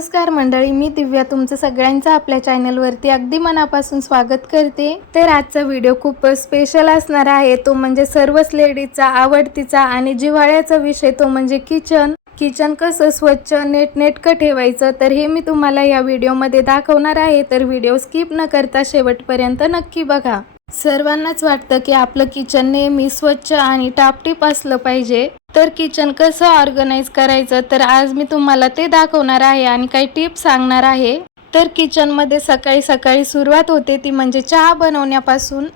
नमस्कार मंडळी, मी दिव्या तुमचं सगळ्यांचं आपल्या चॅनलवरती अगदी मनापासून स्वागत करते। तर आजचा व्हिडिओ खूप स्पेशल असणार आहे। तो म्हणजे सर्वच लेडीजचा आवडतीचा आणि जिव्हाळ्याचा विषय, तो म्हणजे किचन कसं स्वच्छ नेटनेटकं ठेवायचं। तर हे मी तुम्हाला या व्हिडिओमध्ये दाखवणार आहे। तर व्हिडिओ स्किप न करता शेवटपर्यंत नक्की बघा। सर्वांनाच वाटतं की आपलं किचन नेहमी स्वच्छ आणि टापटीप असलं पाहिजे। तर किचन कसं ऑर्गनाइज करायचं, तर आज मी तुम्हाला ते दाखवणार आहे आणि काही टिप्स सांगणार आहे। तर किचनमध्ये सकाळी सकाळी सुरुवात होते ती म्हणजे चहा बनवण्यापासून।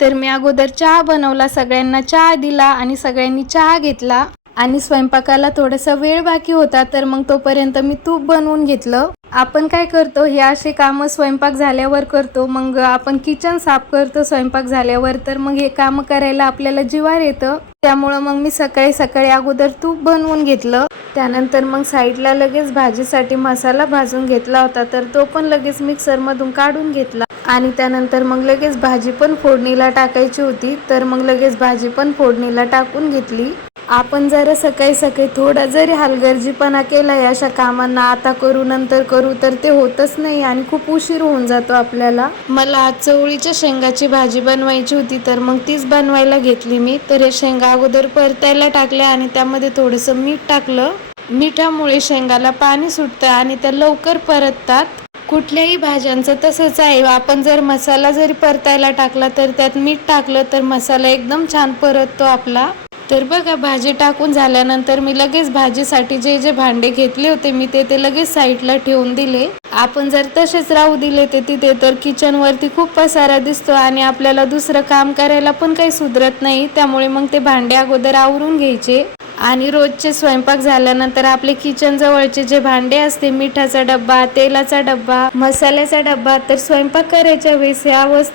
तर मी अगोदर चहा बनवला, सगळ्यांना चहा दिला आणि सगळ्यांनी चहा घेतला आणि स्वयंपाकाला थोडासा वेळ बाकी होता, तर मग तोपर्यंत मी तूप बनवून घेतलं। आपण काय करतो, हे असे कामं स्वयंपाक झाल्यावर करतो, मग आपण किचन साफ करतो स्वयंपाक झाल्यावर। तर मग हे काम करायला आपल्याला जिवार येतं, त्यामुळे मग मी सकाळी सकाळी अगोदर तूप बनवून घेतलं। त्यानंतर मग साईडला लगेच भाजीसाठी मसाला भाजून घेतला होता, तर तो पण लगेच मिक्सरमधून काढून घेतला आणि त्यानंतर मग लगेच भाजी पण फोडणीला टाकायची होती, तर मग लगेच भाजी पण फोडणीला टाकून घेतली। आपण जर सकाळी सकाळी थोडा जरी हलगर्जीपणा केला अशा कामांना, आता करू नंतर करू, तर ते होतच नाही आणि खूप उशीर होऊन जातो आपल्याला। मला आज चवळीच्या शेंगाची भाजी बनवायची होती, तर मग तीच बनवायला घेतली मी। तर हे शेंगा अगोदर परतायला टाकल्या आणि त्यामध्ये थोडंसं मीठ टाकलं। मिठामुळे शेंगाला पाणी सुटतं आणि त्या लवकर परततात। कुठल्याही भाज्यांचं तसंच आहे, आपण जर मसाला जरी परतायला टाकला तर त्यात मीठ टाकलं तर मसाला एकदम छान परततो आपला। तर बघा, भाजी टाकून झाल्यानंतर मी लगेच भाजीसाठी जे जे भांडे घेतले होते मी ते लगेच साईडला ठेवून दिले। आपण जर तसेच राहू दिले ते तिथे, तर किचनवरती खूप पसारा दिसतो आणि आपल्याला दुसरं काम करायला पण काही सुधरत नाही। त्यामुळे मग ते भांडे अगोदर आवरून घ्यायचे आणि रोजचे स्वयंपाक झाल्यानंतर आपले किचन जवळचे जे भांडे असते, मिठाचा डब्बा, तेलाचा डब्बा, मसाल्याचा डब्बा, तर स्वयंपाक करायच्या वेळेस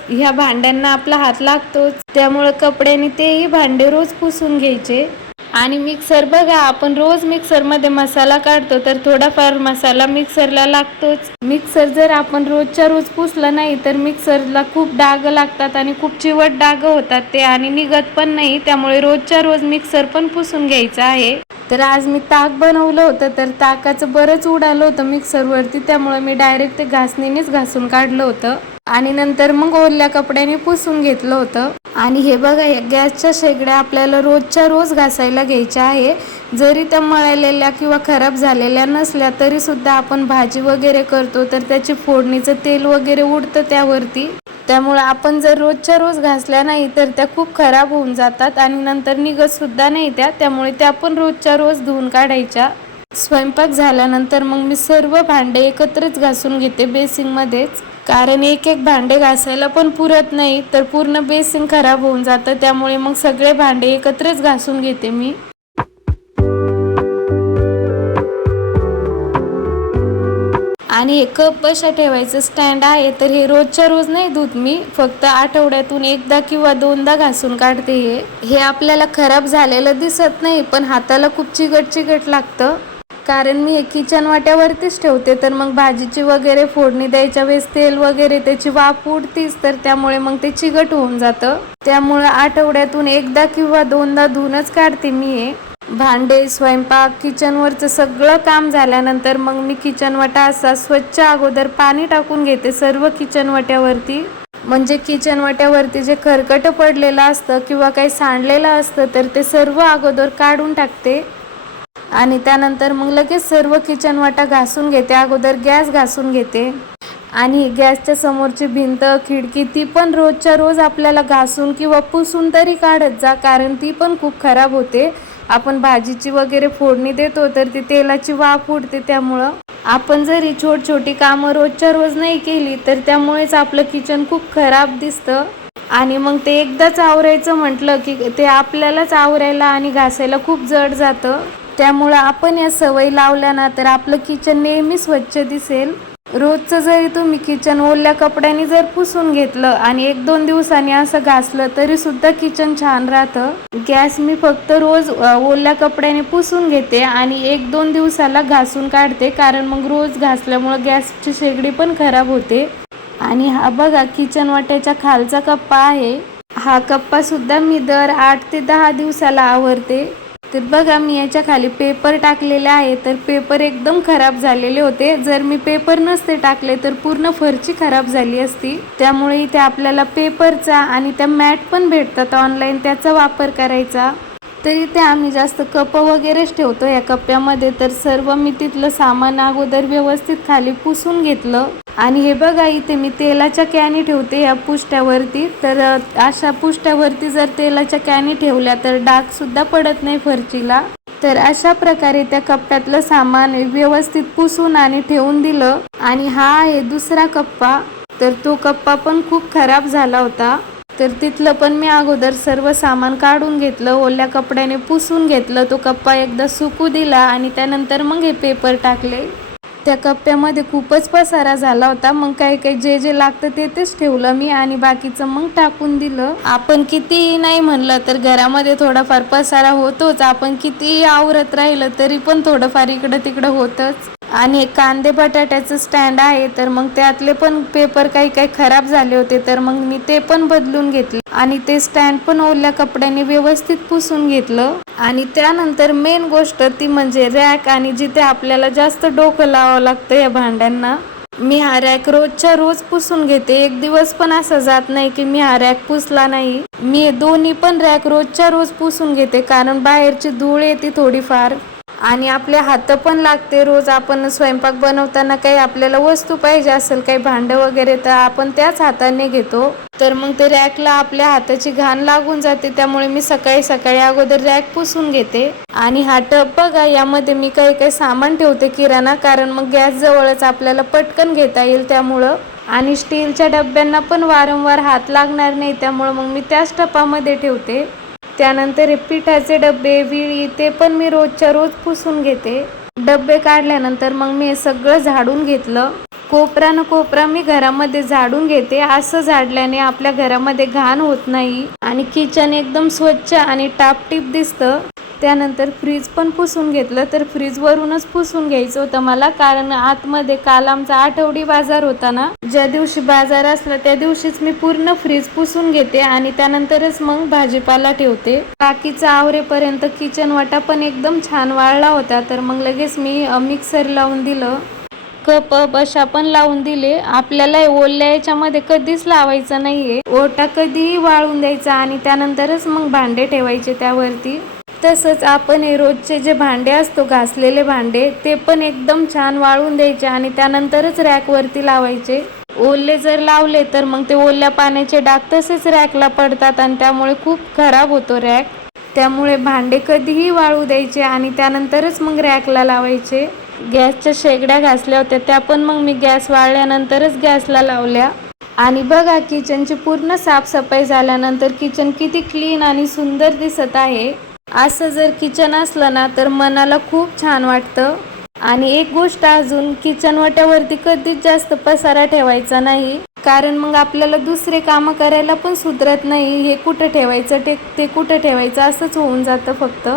ह्या भांड्यांना आपला हात लागतोच। त्यामुळे कपड्याने तेही भांडे रोज पुसून घ्यायचे। आणि मिक्सर बघा, आपण रोज मिक्सरमध्ये मसाला काढतो, तर थोडाफार मसाला मिक्सरला लागतोच। मिक्सर जर आपण रोजच्या रोज पुसला नाही तर मिक्सरला खूप डाग लागतात आणि खूप चिवट डाग होतात ते, आणि निघत पण नाही। त्यामुळे रोजच्या रोज मिक्सर पण पुसून घ्यायचा आहे। तर आज मी ताक बनवलं होतं, तर ताकाचं बरंच उडालं होतं मिक्सरवरती, त्यामुळे मी डायरेक्ट ते घासणीनेच घासून काढलं होतं आणि नंतर मग ओल्या कपड्याने पुसून घेतलं होतं। आणि हे बघा, या गॅसच्या शेगड्या आपल्याला रोजच्या रोज घासायला घ्यायच्या आहे। जरी त्या मळलेल्या किंवा खराब झालेल्या नसल्या तरी सुद्धा आपण भाजी वगैरे करतो, तर त्याची फोडणीचं तेल वगैरे उडतं त्यावरती। त्यामुळे आपण जर रोजच्या रोज घासल्या नाही तर त्या खूप खराब होऊन जातात आणि नंतर निघत सुद्धा नाही त्यामुळे त्या पण रोजच्या रोज धुवून काढायच्या। स्वयंपाक झाल्यानंतर मग मी सर्व भांडे एकत्रच घासून घेते बेसिंगमध्येच, कारण एक एक भांडे घासायला पण पुरत नाही, तर पूर्ण बेसिंग खराब होऊन जातं। त्यामुळे मग सगळे भांडे एकत्रच घासून घेते मी। आणि हे कप बशा ठेवायचं स्टँड आहे, तर हे रोजच्या रोज नाही धुत मी, फक्त आठवड्यातून एकदा किंवा दोनदा घासून काढते। हे आपल्याला खराब झालेलं दिसत नाही, पण हाताला खूप चिकट लागतं, कारण मी हे किचन वाट्यावरतीच ठेवते। तर मग भाजीची वगैरे फोडणी द्यायच्या वेळेस तेल वगैरे त्याची वाफ उडतीच, तर त्यामुळे मग ते चिकट होऊन जातं। त्यामुळे आठवड्यातून एकदा किंवा दोनदा धुवूनच काढते मी हे भांडे। स्वयंपाक किचनवरचं सगळं काम झाल्यानंतर मग मी किचन वाटा असा स्वच्छ अगोदर पाणी टाकून घेते सर्व किचन वाट्यावरती, म्हणजे किचन वाट्यावरती जे खरकट पडलेलं असतं किंवा काही सांडलेलं असतं तर ते सर्व अगोदर काढून टाकते आणि त्यानंतर मग लगेच सर्व किचन वाटा घासून घेते। अगोदर गॅस घासून घेते आणि गॅसच्या समोरची भिंत, खिडकी, ती पण रोजच्या रोज आपल्याला घासून किंवा पुसून तरी काढत जा, कारण ती पण खूप खराब होते। आपण भाजीची वगैरे फोडणी देतो तर ती तेलाची वाफ उडते, त्यामुळं आपण जरी छोटी कामं रोजच्या रोज नाही केली तर त्यामुळेच आपलं किचन खूप खराब दिसतं आणि मग ते एकदाच आवरायचं म्हटलं की ते आपल्यालाच आवरायला आणि घासायला खूप जड जातं। त्यामुळं आपण या सवयी लावल्या ना तर आपलं किचन नेहमी स्वच्छ दिसेल। रोजचं जरी तुम्ही किचन ओल्या कपड्याने जर पुसून घेतलं आणि 1-2 दिवसांनी असं घासलं तरी सुद्धा किचन छान राहतं। गॅस मी फक्त रोज ओल्या कपड्याने पुसून घेते आणि 1-2 दिवसाला घासून काढते, कारण मग रोज घासल्यामुळे गॅसची शेगडी पण खराब होते। आणि हा बघा, किचन वाट्याच्या खालचा कप्पा आहे, हा कप्पा सुद्धा मी दर 8 ते 10 दिवसाला आवरते, तर बघा मी याच्या खाली पेपर टाकलेले आहे, तर पेपर एकदम खराब झालेले होते. जर मी पेपर नसते टाकले तर पूर्ण फरची खराब झाली असती. त्यामुळे इथे आपल्याला पेपरचा आणि त्या मॅट पण भेटतात ऑनलाईन, त्याचा वापर करायचा. तर इथे आम्ही जास्त कप वगैरेच ठेवतो या कप्प्यामध्ये. तर सर्व मी तिथलं सामान अगोदर व्यवस्थित खाली पुसून घेतलं. आणि हे बघा इथे मी तेलाच्या कॅनी ठेवते या पुष्ट्यावरती. तर अशा पुष्ट्यावरती जर तेलाच्या कॅनी ठेवल्या तर डाग सुद्धा पडत नाही फरचीला. तर अशा प्रकारे त्या कप्प्यातलं सामान व्यवस्थित पुसून आणि ठेवून दिलं. आणि हा आहे दुसरा कप्पा. तर तो कप्पा पण खूप खराब झाला होता. तर तिथलं पण मी अगोदर सर्व सामान काढून घेतलं, ओल्या कपड्याने पुसून घेतलं. तो कप्पा एकदा सुकू दिला आणि त्यानंतर मग हे पेपर टाकले. त्या कप्प्यामध्ये खूपच पसारा झाला होता. मग काही जे जे लागतं तेच ठेवलं मी आणि बाकीचं मग टाकून दिलं. आपण कितीही नाही म्हणलं तर घरामध्ये थोडाफार पसारा होतोच. आपण कितीही आवरत राहिलं तरी पण थोडंफार इकडं तिकडं होतच. आणि एक कांदे बटाट्याचं स्टँड आहे, तर मग त्यातले पण पेपर काही खराब झाले होते. तर मग मी ते पण बदलून घेतले आणि ते स्टँड पण ओल्या कपड्याने व्यवस्थित पुसून घेतलं. आणि त्यानंतर मेन गोष्ट ती म्हणजे रॅक, आणि जिथे आपल्याला जास्त डोकं लावावं लागतं या भांड्यांना. मी हा रॅक रोजच्या रोज पुसून घेते. एक दिवस पण असं जात नाही की मी हा रॅक पुसला नाही. मी दोन्ही पण रॅक रोजच्या रोज पुसून घेते, कारण बाहेरची धूळ येते थोडीफार आणि आपले हात पण लागते. रोज आपण स्वयंपाक बनवताना काही आपल्याला वस्तू पाहिजे असेल, काही भांडं वगैरे, तर आपण त्याच हाताने घेतो. तर मग ते रॅकला आपल्या हाताची घाण लागून जाते. त्यामुळे मी सकाळी अगोदर रॅक पुसून घेते. आणि हा टब बघा, यामध्ये मी काही सामान ठेवते किराणा, कारण मग गॅस जवळच आपल्याला पटकन घेता येईल त्यामुळं. आणि स्टीलच्या डब्यांना पण वारंवार हात लागणार नाही, त्यामुळं मग मी त्याच टपामध्ये ठेवते. त्यानंतर हे पिठाचे डबे, विळी, ते पण मी रोजच्या रोज पुसून घेते. डबे काढल्यानंतर मग मी हे सगळं झाडून घेतलं. कोपरा मी घरामध्ये झाडून घेते. असं झाडल्याने आपल्या घरामध्ये घाण होत नाही आणि किचन एकदम स्वच्छ आणि टापटीप दिसतं. त्यानंतर फ्रीज पण पुसून घेतलं. तर फ्रीजवरूनच पुसून घ्यायचं होतं मला, कारण आतमध्ये काल आमचा आठवडी बाजार होता ना. ज्या दिवशी बाजार असला त्या दिवशीच मी पूर्ण फ्रीज पुसून घेते आणि त्यानंतरच मग भाजीपाला ठेवते. बाकीचा आवरेपर्यंत किचन वाटा पण एकदम छान वाळला होता. तर मग लगेच मी मिक्सर लावून दिलं. कप बशा पण लावून दिले. आपल्याला ओल्या याच्यामध्ये कधीच लावायचं नाहीये. ओटा कधीही वाळून द्यायचा आणि त्यानंतरच मग भांडे ठेवायचे त्यावरती. तसंच आपण हे रोजचे जे भांडे असतो, घासलेले भांडे, ते पण एकदम छान वाळून द्यायचे आणि त्यानंतरच रॅकवरती लावायचे. ओले जर लावले तर मग ते ओल्या पाण्याचे डाग तसेच रॅकला पडतात आणि त्यामुळे खूप खराब होतो रॅक. त्यामुळे भांडे कधीही वाळू द्यायचे आणि त्यानंतरच मग रॅकला लावायचे. गॅसच्या शेगड्या घासल्या होत्या, त्या पण मग मी गॅस वाळल्यानंतरच गॅसला लावल्या. आणि बघा किचनची पूर्ण साफसफाई झाल्यानंतर किचन किती क्लीन आणि सुंदर दिसत आहे. असं जर किचन असलं ना तर मनाला खूप छान वाटतं. आणि एक गोष्ट अजून, किचन वाट्यावरती कधीच जास्त पसारा ठेवायचा नाही, कारण मग आपल्याला दुसरे कामं करायला पण सुधरत नाही. हे कुठं ठेवायचं, ते कुठं ठेवायचं असंच होऊन जातं फक्त.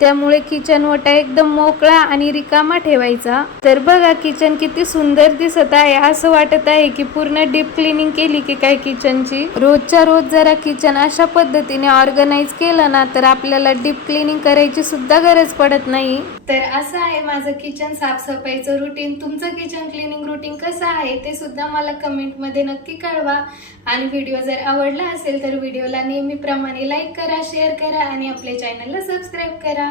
त्यामुळे किचन वाटा एकदम मोकळा आणि रिकामा ठेवायचा. तर बघा किचन किती सुंदर दिसत आहे. असं वाटत आहे की पूर्ण डीप क्लिनिंग केली की काय किचनची. रोजच्या रोज जरा किचन अशा पद्धतीने ऑर्गनाइज केलं ना तर आपल्याला डीप क्लिनिंग करायची सुद्धा गरज पडत नाही. तर असं आहे माझं किचन साफसफाईचं रुटीन. तुमचं किचन क्लिनिंग रुटीन कसं आहे ते सुद्धा मला कमेंटमध्ये नक्की कळवा. आणि व्हिडिओ जर आवडला असेल तर व्हिडिओला नेहमीप्रमाणे लाईक करा, शेअर करा आणि आपल्या चॅनलला सबस्क्राईब करा.